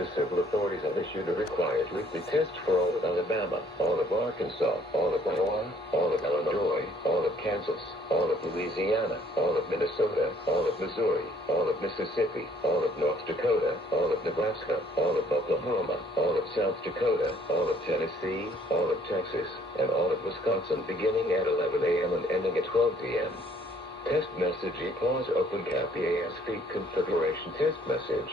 The civil authorities have issued a required weekly test for all of Alabama, all of Arkansas, all of Iowa, all of Illinois, all of Kansas, all of Louisiana, all of Minnesota, all of Missouri, all of Mississippi, all of North Dakota, all of Nebraska, all of Oklahoma, all of South Dakota, all of Tennessee, all of Texas, and all of Wisconsin beginning at 11 a.m. and ending at 12 p.m. Test message EAPAWS open cap EAS feed configuration test message.